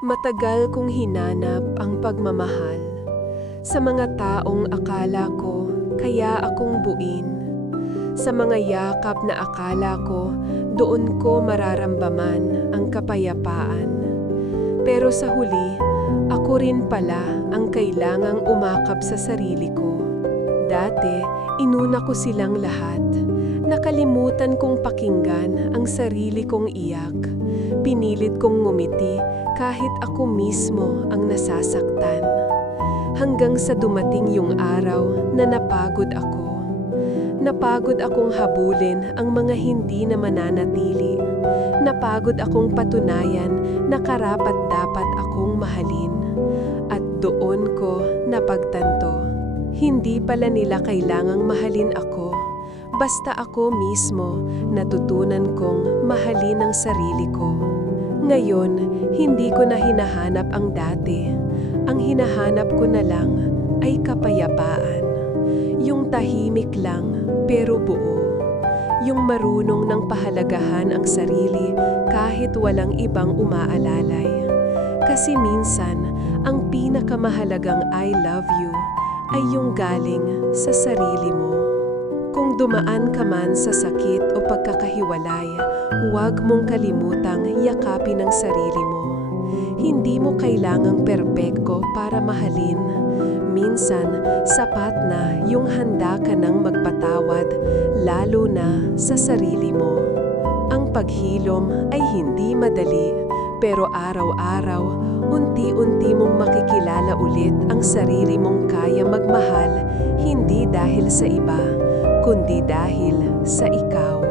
Matagal kong hinanap ang pagmamahal sa mga taong akala ko kaya akong buin. Sa mga yakap na akala ko doon ko mararamdaman ang kapayapaan. Pero sa huli, ako rin pala ang kailangang umakap sa sarili ko. Dati, inuna ko silang lahat. Nakalimutan kong pakinggan ang sarili kong iyak. Pinilit kong ngumiti kahit ako mismo ang nasasaktan. Hanggang sa dumating yung araw na napagod ako. Napagod akong habulin ang mga hindi na mananatili. Napagod akong patunayan na karapat dapat akong mahalin. At doon ko napagtanto. Hindi pala nila kailangang mahalin ako. Basta ako mismo natutunan kong mahalin ang sarili ko. Ngayon, hindi ko na hinahanap ang dati. Ang hinahanap ko na lang ay kapayapaan. Yung tahimik lang pero buo. Yung marunong ng pahalagahan ang sarili kahit walang ibang umaalalay. Kasi minsan, ang pinakamahalagang I love you ay yung galing sa sarili mo. Kung dumaan ka man sa sakit o pagkakahiwalay, huwag mong kalimutang yakapin ang sarili mo. Hindi mo kailangang perpekto para mahalin. Minsan, sapat na yung handa ka ng magpatawad, lalo na sa sarili mo. Ang paghilom ay hindi madali, pero araw-araw, unti-unti mong makikilala ulit ang sarili mong kaya magmahal, hindi dahil sa iba, kundi dahil sa ikaw.